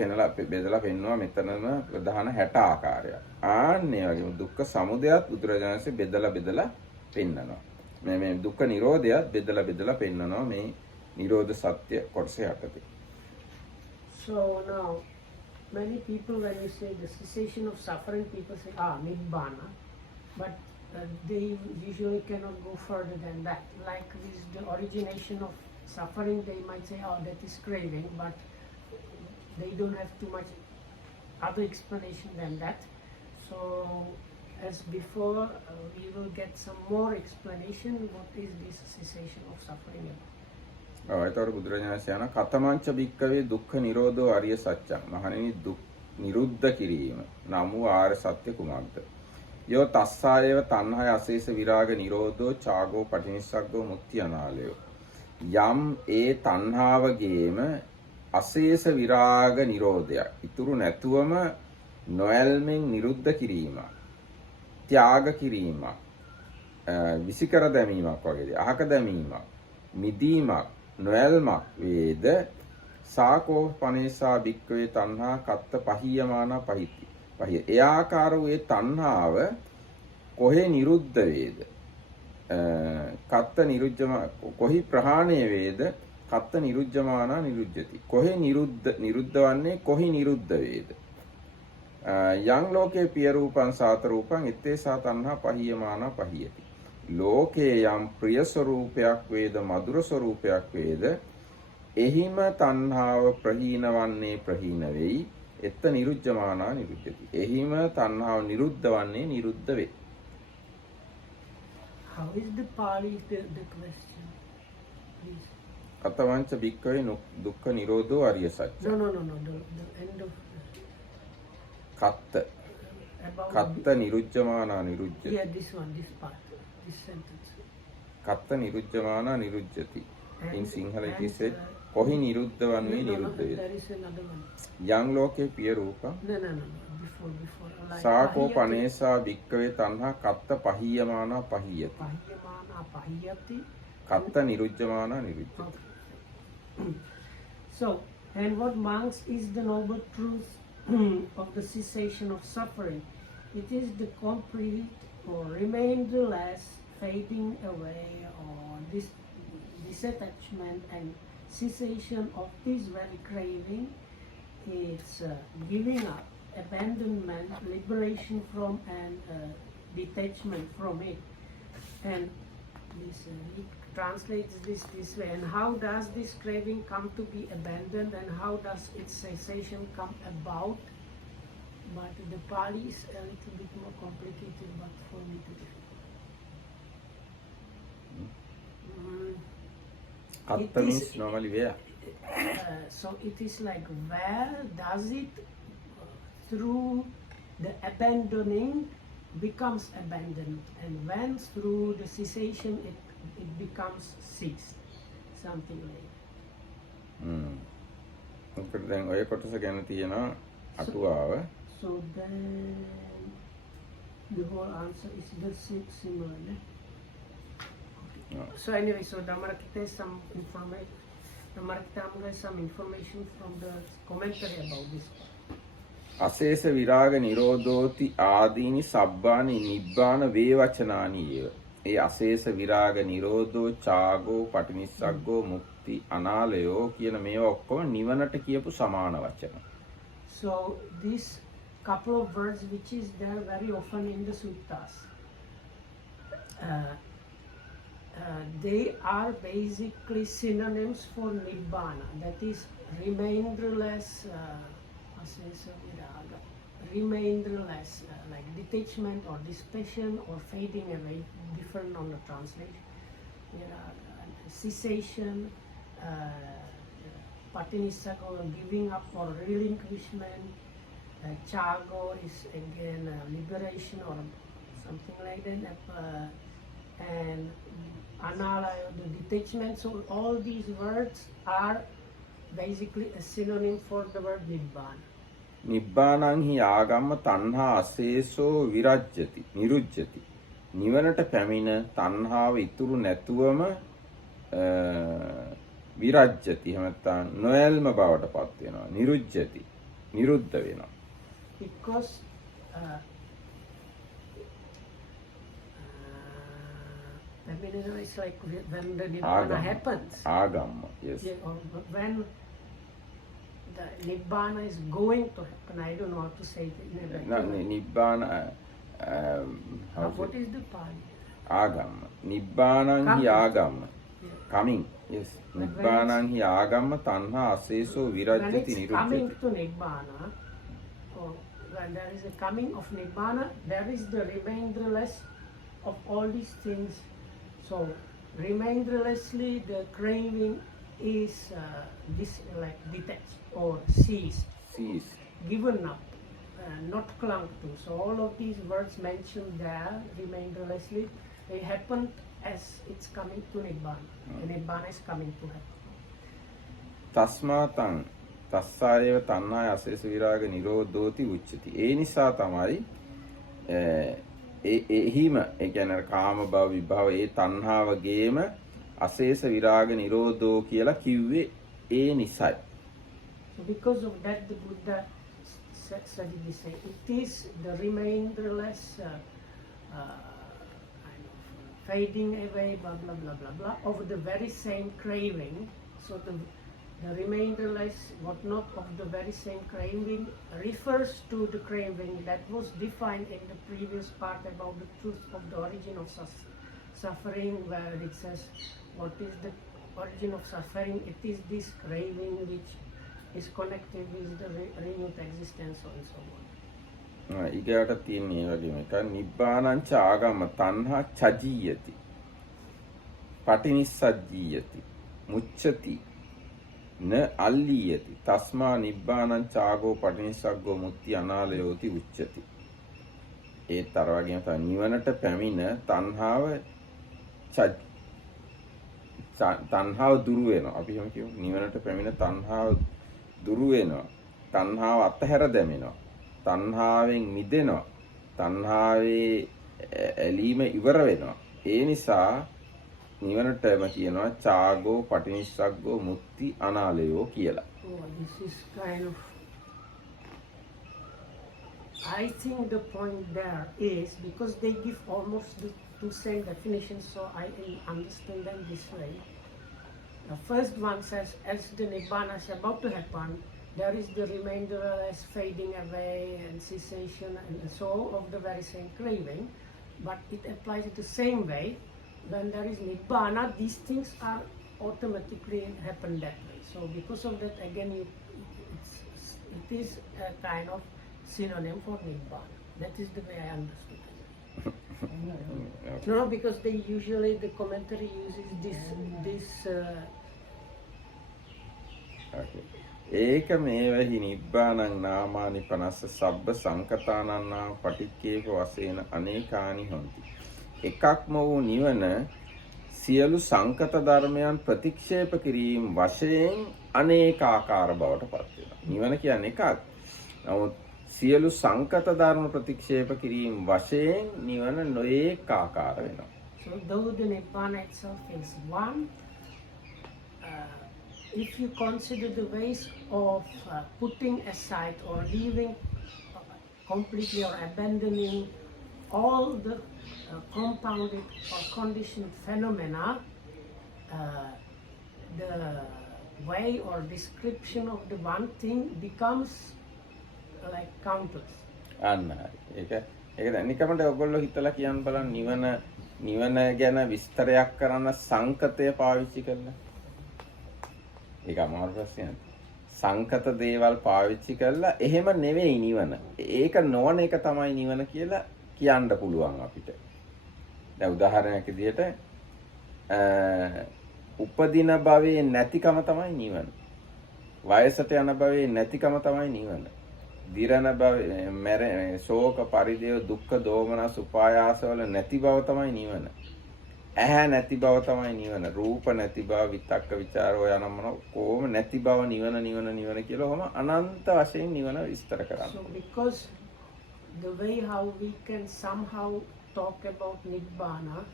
බෙදලා පෙන්වනවා මෙතනම ප්‍රධාන 60 ආකාරයක්. ආන්නේ වගේම දුක්ඛ සමුදයත් බුදුරජාණන්සේ බෙදලා පෙන්වනවා. මේ දුක්ඛ නිරෝධයත් බෙදලා පෙන්වනවා මේ නිරෝධ සත්‍ය කොටස යටතේ. So now, many people, when you say the cessation of suffering, people say, Nibbana, but they usually cannot go further than that. Like with the origination of suffering, they might say, that is craving, but they don't have too much other explanation than that. So, as before, we will get some more explanation, what is this cessation of suffering about. එතකොට බුදුරජාණන් යන කතමංච භික්කවේ දුක්ඛ නිරෝධෝ ආර්ය සත්‍යං. මහණෙනි දුක් නිරුද්ධ කිරීම නම් වූ ආර්ය සත්‍ය කුමක්ද? යෝ තස්සායව තණ්හය අශේෂ විරාග නිරෝධෝ චාගෝ පටිනිස්සග්ගෝ මුක්ති අනාලයෝ. යම් ඒ තණ්හාවගේම අශේෂ විරාග නිරෝධයක් ඉතුරු නැතුවම නොයල්මෙන් නිරුද්ධ කිරීම, ත්‍යාග කිරීම, විසිකර දැමීමක් වගේ අහක දැමීමක්, මිදීමක්, නොයල්මක් වේද සාකෝ පනේසා භික්කවේ තණ්හා කත්ත පහියමානා පහිති. ඒ ආකාර වූ තණ්හාව කොහේ නිරුද්ධ වේද? කත්ත නිරුද්ධම කොහි ප්‍රහාණය වේද? කත්ත නිරුද්ධමානා නිරුද්ධති. කොහේ නිරුද්ධ වන්නේ කොහි නිරුද්ධ වේද? යං ලෝකේ පිය රූපං සාත රූපං ඉත්තේසා තණ්හා පහියමානා පහියති. ලෝකේ යම් ප්‍රිය ස්වરૂපයක් වේද මధుර ස්වરૂපයක් වේද එහිම තණ්හාව ප්‍රහීන වන්නේ ප්‍රහීන වෙයි. එත්ත නිරුද්ධමානා නිරුද්ධති. එහිම තණ්හාව නිරුද්ධ වන්නේ නිරුද්ධ වේ. How is the Pali the question? Please. කතවංච භික්ඛවේ දුක්ඛ නිරෝධෝ ආර්ය සත්‍ය. No. The end of කත්ත. කත්ත නිරුද්ධමානා නිරුද්ධති. Yeah, this part, this sentence. කත්ත නිරුද්ධමානා නිරුද්ධති. In Sinhala it is said කොහි නිරුද්ධ වන්නේ නිරුද්ධ වේ. There is another one. යං ලෝකේ පිය රූපං No. Before. Like සාකෝ පනේසා භික්ඛවේ තණ්හා කත්ත පහියමානා පහියති. Pahiyati. කත්ත නිරුද්ධමානා නිරුද්ධති. So, and what monks is the noble truth of the cessation of suffering? It is the complete or remainderless fading away or this disattachment and cessation of this very craving. It's giving up, abandonment, liberation from and detachment from it. And this it translates this way. And how does this craving come to be abandoned, and how does its cessation come about? But the Pali is a little bit more complicated, but for me to කත්ත means normally where? So it is like, where does it through the abandoning becomes abandoned, and when through the cessation it becomes ceased, something like that. මොකද දැන් ඔය කොටස ගැන තියෙනවා අටුවාව. So then the whole answer is the similar. So anyway, so Dhammarakita is some information. Dhammarakita has some information from the commentary about this. අශේෂ විරාග නිරෝධෝති ආදීනි සබ්බානි නිබ්බාන වේවචනානි ඒව. ඒ අශේෂ විරාග නිරෝධෝ චාගෝ පටිනිස්සග්ගෝ මුක්ති අනාලයෝ කියන මේවා ඔක්කොම නිවනට කියපු සමාන වචන. So this couple of words which is there very often in the suttas, they are basically synonyms for nibbana, that is remainderless remainderless, like detachment or dissipation or fading away, different on the translation. Cessation, patinisaka or giving up or relinquishment. Chago is again liberation or something like that. and analaya, the detachment. So all these words are basically a synonym for the word nibbana. නිබ්බානං හි ආගම්ම තණ්හා අශේෂෝ විරජ්‍යති නිරුජ්‍යති. නිවනට පැමිණ තණ්හාව ඉතුරු නැතුවම විරජ්‍යති. එහෙම නැත්නම් නොයල්ම බවට පත් වෙනවා. නිරුජ්‍යති. නිරුද්ධ වෙනවා. Because feminism is like when the nibbana happens. ආගම්ම. Yes. Yeah, or when the nibbana is going to happen. I don't know how to say it in a better way. නිබ්බාන What is the Pali? ආගම්ම. නිබ්බානං හි ආගම්ම. Yeah. Coming. Yes. නිබ්බානං හි ආගම්ම තණ්හා අශේෂෝ When විරජ්‍යති it's coming නිරුද්ධති. to nibbana, or when there is a coming of nibbana, there is the remainderless of all these things. So remainderlessly, the craving is like detached or ceased, Cease. given up, not clung to. So all of these words mentioned there, remainderlessly, they happen as it's coming to nibbana. The nibbana is coming to happen. තස්මාතං තස්සායව තණ්හාය අශේෂ විරාග නිරෝධෝති උච්චති. ඒ නිසා තමයි එහිම ඒ කියන්නේ කාම භව විභව ඒ තණ්හාවගේම අශේෂ විරාග නිරෝධෝ කියලා කිව්වේ ඒ නිසයි. So because of that, the Buddha said this say, it is the remainderless kind of fading away, blah blah blah blah blah, of the very same craving. So the remainderless whatnot of the very same craving refers to the craving that was defined in the previous part about the truth of the origin of suffering, where it says what is the origin of suffering. It is this craving which is connected with the renewed existence and so on. ඊගාට තියෙන ඒ වගේම එක නිබ්බානංච ආගම තණ්හා චජීයති පටිනිස්සජ්ජීයති මුච්ඡති න අල්ලීයති තස්මා නිබ්බානං චාගෝ පටිනිස්සග්ගෝ මුක්ති අනාලයෝති උච්චති. ඒත් අර වගේම තමයි නිවනට පැමිණ තණ්හාව දුරු වෙනවා. අපි එහෙම කියමු. නිවනට පැමිණ තණ්හාව දුරු වෙනවා. තණ්හාව අතහැර දැමෙනවා. තණ්හාවෙන් මිදෙනවා. තණ්හාවේ ඇලීම ඉවර වෙනවා. ඒ නිසා නිවනටම කියනවා චාගෝ පටිනිස්සග්ගෝ මුක්ති අනාලයෝ කියලා. Oh, this is kind of, I think the point there is because they give almost the two same definitions, so I understand them this way. The first one says, as the nibbana is about to happen, there is the remainderless fading away and cessation and so of the very same craving, but it applies it the same way. When there is nibbana, these things are automatically happen that way. So because of that, again, it is a kind of synonym for nibbana. That is the way I understood it. No, because they usually the commentary uses this. Okay. ඒක මේවහි නිබ්බානං නාමානි 50 සබ්බ සංකතානන්නා පටිච්චේක වශයෙන් අනේකානි හොಂತಿ. එකක්ම වූ නිවන සියලු සංකත ධර්මයන් ප්‍රතික්ෂේප කිරීම වශයෙන් අනේකාකාර බවට පත් වෙනවා. නිවන කියන්නේ එකක්. නමුත් සියලු සංකත ධර්ම ප්‍රතික්ෂේප කිරීම වශයෙන් නිවන නොඒකාකාර වෙනවා. So though the nibbana itself is one, if you consider the ways of putting aside or leaving completely or abandoning all the compounded or conditioned phenomena, the way or description of the one thing becomes like countless. අන්න හරි. ඒක දැන් නිකමට ඔයගොල්ලෝ හිතලා කියන්න බලන්න නිවන ගැන විස්තරයක් කරන සංකතය පාවිච්චි කරලා. ඒක අමාරු ප්‍රශ්නයක්. සංකත දේවල් පාවිච්චි කරලා එහෙම නෙවෙයි නිවන. ඒක නොවන එක තමයි නිවන කියලා කියන්න පුළුවන් අපිට. දැන් උදාහරණයක් විදිහට උපදින භවයේ නැතිකම තමයි නිවන. වයසට යන භවයේ නැතිකම තමයි නිවන. දිරණ භවයේ ශෝක පරිදේව දුක්ඛ දෝමනස් උපායාස වල නැති බව තමයි නිවන. ඇහැ නැති බව තමයි නිවන. රූප නැති බව, විතක්ක ਵਿਚාර ඔය නම් මොන කොහොම නැති බව නිවන කියලා ඔහම අනන්ත වශයෙන් නිවන විස්තර කරනවා. So because the way how we can somehow talk about Nibbana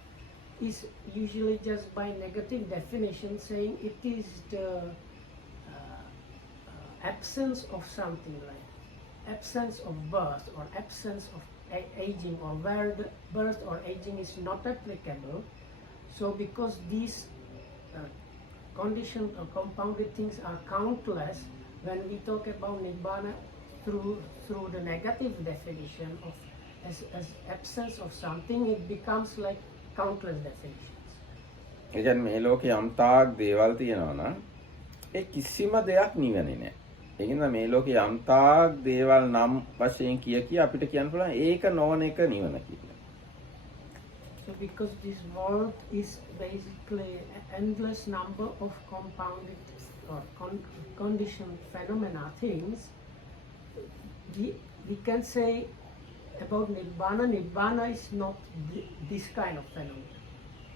is usually just by negative definition, saying it is the absence of something, like absence of birth or absence of aging, or where the birth or aging is not applicable. So because these conditioned or compounded things are countless, when we talk about Nibbana through the negative definition of as absence of something, it becomes like countless definitions. ඒ කියන්නේ මේ ලෝකේ යම්තාක් දේවල් තියෙනවා නම් ඒ කිසිම දෙයක් නිවනේ නැහැ. ඒ කියන්නේ මේ ලෝකේ යම්තාක් දේවල් නම් වශයෙන් කිය අපිට කියන්න පුළුවන් ඒක නොවන එක නිවන කියලා. So because this world is basically an endless number of compounded or conditioned phenomena things, we can say about Nibbana is not this kind of phenomenon,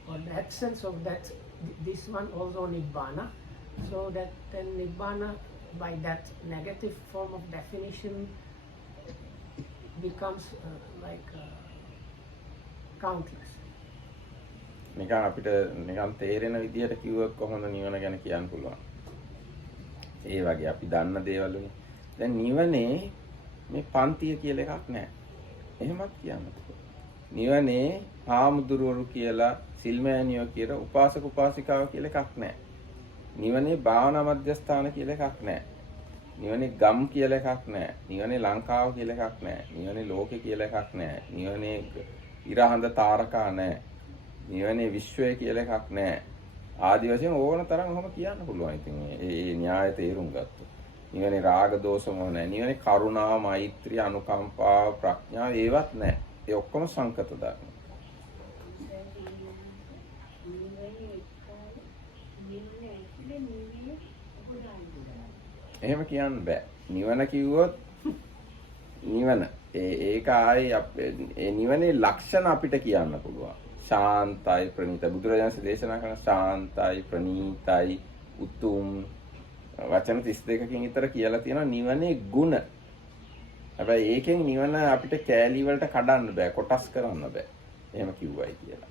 or the absence of that, this one also Nibbana. So that then Nibbana, by that negative form of definition, becomes countless. නිකන් අපිට නිකන් තේරෙන විදිහට කිව්වොත් කොහොමද නිවන ගැන කියන්න පුළුවන්. ඒ වගේ අපි දන්න දේවල් වලින් දැන් නිවනේ මේ පන්තිය කියලා එකක් නැහැ. එහෙමත් කියන්න පුළුවන්. නිවනේ හාමුදුරුවරු කියලා, සිල්මෑනියෝ කියලා, උපාසක උපාසිකාව කියලා එකක් නැහැ. නිවනේ භාවනා මධ්‍යස්ථාන කියලා එකක් නැහැ. නිවනේ ගම් කියලා එකක් නැහැ. නිවනේ ලංකාව කියලා එකක් නැහැ. නිවනේ ලෝකේ කියලා එකක් නැහැ. නිවනේ ඉරහඳ තාරකා නැහැ. නිවනේ විශ්වය කියලා එකක් නැහැ. ආදි වශයෙන් ඕන තරම් ඔහොම කියන්න පුළුවන්. ඉතින් ඒ න්‍යාය තේරුම් ගත්තොත්. නිවනේ රාග දෝෂ මොහ නැහැ. නිවනේ කරුණා, මෛත්‍රිය, අනුකම්පාව, ප්‍රඥාව ඒවත් නැහැ. ඒ ඔක්කොම සංකත ධර්ම. එහෙම කියන්න බෑ. නිවන කිව්වොත් නිවන ඒක ආයේ ඒ නිවනේ ලක්ෂණ අපිට කියන්න පුළුවන්. ශාන්තයි ප්‍රණීත. බුදුරජාණන් දේශනා කරන ශාන්තයි ප්‍රණීතයි උතුම් වචන 32කින් විතර කියලා තියෙනවා නිවනේ ගුණ. හැබැයි ඒකෙන් නිවන අපිට කෑලි වලට කඩන්න බෑ, කොටස් කරන්න බෑ. එහෙම කිව්වයි කියලා.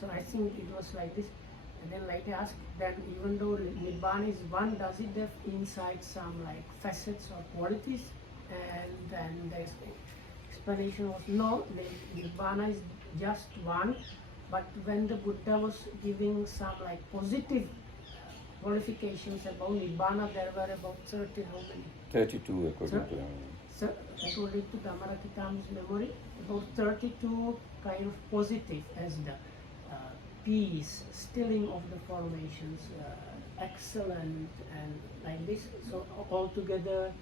So I think it was like this. And then like I asked that even though Nibbana is one, does it have inside some like facets or qualities? And then the explanation was no, Nibbana is just one. But when the Buddha was giving some like positive qualifications about Nibbana, there were about 30, how many? 32 according to him. So according to Dhammarakita's memory, about 32 kind of positive, as the peace, stilling of the formations, excellent, and like this. So altogether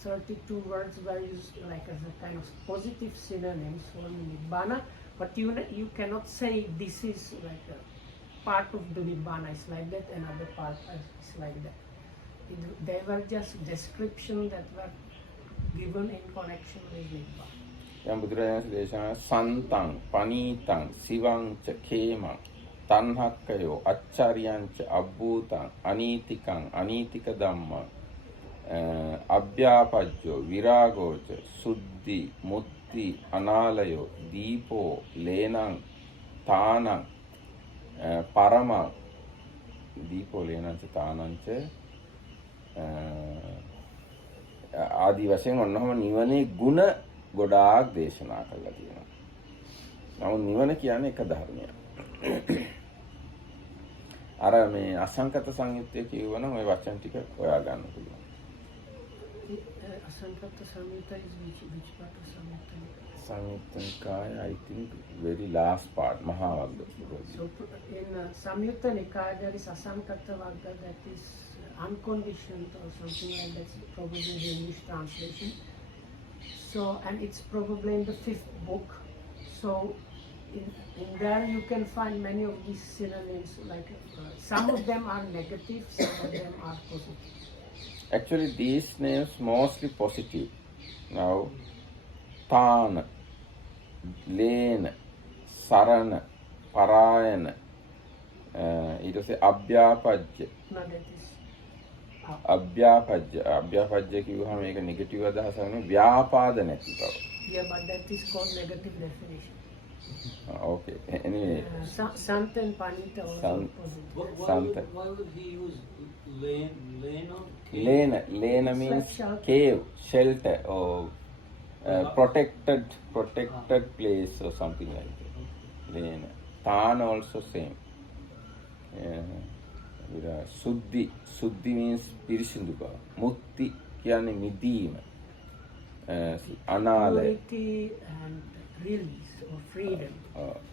32 words were used like as a kind of positive synonyms for Nibbana, but you cannot say this is like a part of the Nibbana is like that, another part is like that. They were just descriptions that were given in connection with Nibbana. යම් බුදුරජාණන් දේශනා සන්තං පනීතං සිවංච khemං තණ්හක්කයෝ අච්චාරියංච අබ්බූතං අනීතිකං අනීතික ධම්මං අභ්‍යාපජ්ජෝ විරාගෝච සුද්ධි මුත්ති අනාලයෝ දීපෝ ලේනං තානං පරමං දීපෝ ලේනං තානංච ආදි වශයෙන් ඔන්නෝම නිවනේ ගුණ ගොඩාක් දේශනා කළා තියෙනවා. නමුත් නිවන කියන්නේ එක ධර්මයක්. අර මේ අසංකත සංයුත්තේ කියවනම් ওই වචන ටික හොයා ගන්න පුළුවන්. Asankata Samhita is which part of Samhita? Samyutta Nikaya, I think very last part, Maha. So in Samyutta Nikaya there is Asankata Vagga, that is unconditioned or something like that, probably the English translation. So, and it's probably in the 5th book. So in there you can find many of these synonyms, like some of them are negative, some of them are positive. Actually these names mostly positive. Now තාන, ලේන, සරණ, පරායන, ඊට පස්සේ අභ්‍යාපජ්ජ. No, that is අභ්‍යාපජ්ජ කිව්වහම මේක නෙගටිව් අදහසක් නෙවෙයි, ව්‍යාපාද නැති බව. yeah, but that is called negative definition. Okay. Anyway, Sant and Panita also Sant. opposite. Santa. Why would he use Lena? Lena means Shelter. cave, shelter, or protected place or something like that. Lena. Tan also same. Suddhi means පිරිසිදු බව. මුක්ති කියන්නේ මිදීම. අනාලය. Purity and release or freedom.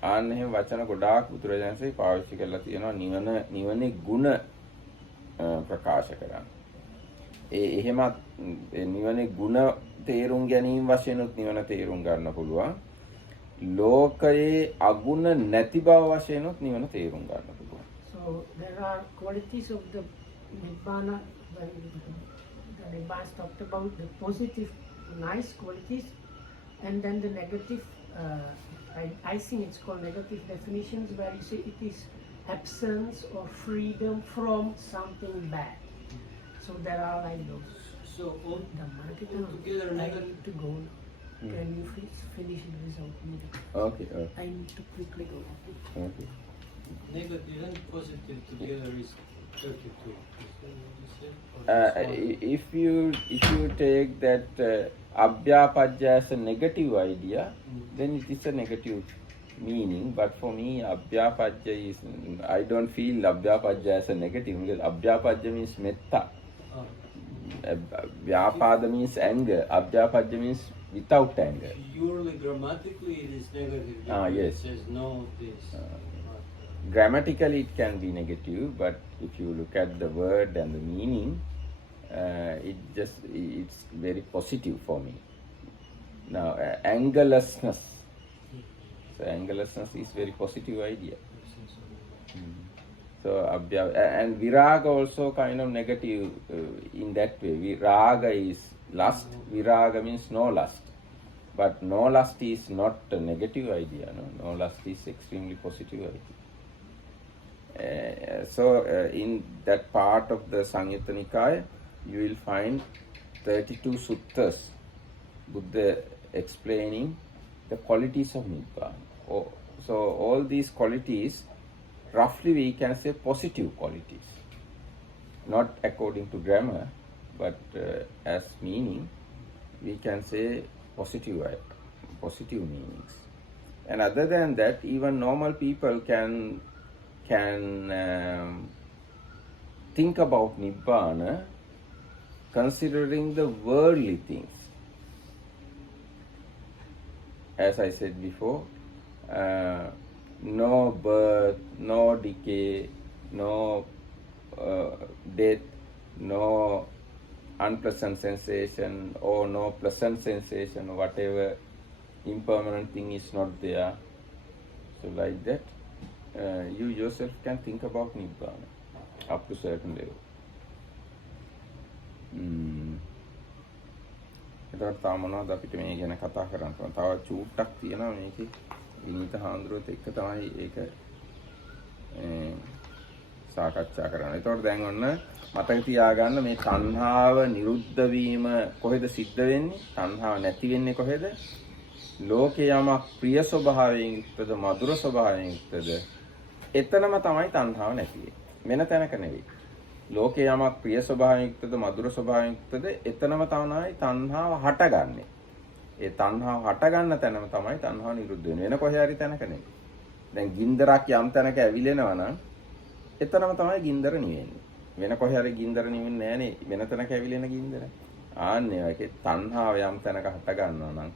ආන්න එහෙම වචන ගොඩාක් බුදුරජාණන්සේ පාවිච්චි කරලා තියෙනවා නිවනේ ಗುಣ ප්‍රකාශ කරන්න. එහෙමත් නිවනේ ಗುಣ තේරුම් ගැනීම වශයෙන් උත් නිවන තේරුම් ගන්න පුළුවන්. ලෝකයේ අගුණ නැති බව වශයෙන් උත් නිවන තේරුම් ගන්න පුළුවන්. So there are qualities of the Nibbana. When the Nibbana talked about the positive, nice qualities, and then the negative. I think it's called negative definitions, where you say it is absence or freedom from something bad. So there are like those. So all together I negative. need to go now. Can you finish it without me? Okay. I need to quickly go. Okay. Negative and positive together is 32. Is that what you said? Or If you take that abhyapajja as a negative idea, then it is a negative meaning. But for me, abhyapajja is, I don't feel abhyapajja as a negative, because abhyapajja means metta. Vyapada means anger. Abhyapajja means without anger. Purely grammatically, it is negative. Yes. It says no this. Grammatically it can be negative, but if you look at the word and the meaning, it's very positive for me. Now, angerlessness. So angerlessness is very positive idea. So and viraga also kind of negative in that way. Viraga is lust. Viraga means no lust. But no lust is not a negative idea. No lust is extremely positive idea. In that part of the Samyutta Nikaya, you will find 32 suttas, Buddha explaining the qualities of Nibbana. So all these qualities, roughly we can say positive qualities. Not according to grammar, but as meaning, we can say positive meanings. And other than that, even normal people can think about Nibbana considering the worldly things. As I said before, no birth, no decay, no death, no unpleasant sensation or no pleasant sensation, whatever impermanent thing is not there. So like that, you yourself can think about Nibbana up to certain level. එතකොට තාම මොනවද අපිට මේ ගැන කතා කරන්න පුළුවන්. තව චූට්ටක් තියෙනවා මේකේ. විනීත හාමුදුරුවෝත් එක්ක තමයි ඒක සාකච්ඡා කරන්න. එතකොට දැන් ඔන්න මතක තියාගන්න මේ තණ්හාව නිරුද්ධ වීම කොහෙද සිද්ධ වෙන්නේ? තණ්හාව නැති වෙන්නේ කොහෙද? ලෝකේ යමක් ප්‍රිය ස්වභාවයෙන් යුක්තද, මధుර ස්වභාවයෙන් යුක්තද, එතනම තමයි තණ්හාව නැති වෙන්නේ. වෙන තැනක නෙවෙයි. ලෝකේ යමක් ප්‍රිය ස්වභාවයෙන් යුක්තද, මధుර ස්වභාවයෙන් යුක්තද, එතනම තමයි තණ්හාව හටගන්නේ. ඒ තණ්හාව හටගන්න තැනම තමයි තණ්හාව නිරුද්ධ වෙන්නේ. වෙන කොහේ හරි තැනක නෙවෙයි. දැන් ගින්දරක් යම් තැනක ඇවිලෙනවා නම් එතනම තමයි ගින්දර නිවෙන්නේ. වෙන කොහේ හරි ගින්දර නිවෙන්නේ නැහනේ. වෙන තැනක ඇවිලෙන ගින්දර. ආන්නේ වගේ තණ්හාව යම් තැනක හට ගන්නවා නම්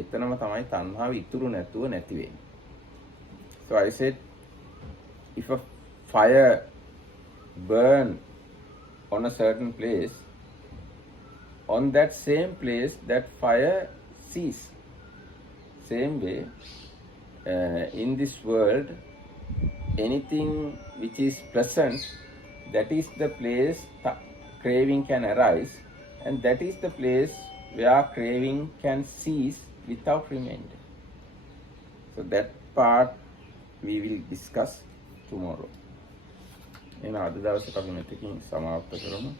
එතනම තමයි තණ්හාව ඉතුරු නැතුව නැති වෙන්නේ. So I said, if a fire burn on a certain place, on that same place that fire cease. Same way, in this world, anything which is pleasant, that is the place craving can arise, and that is the place where craving can cease without remainder. So that part we will discuss tomorrow. එන අද දවසට අපි මෙතකින් සමාප්ත කරමු.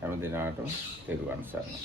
හැම දිනකටම තෙරුවන් සරණයි.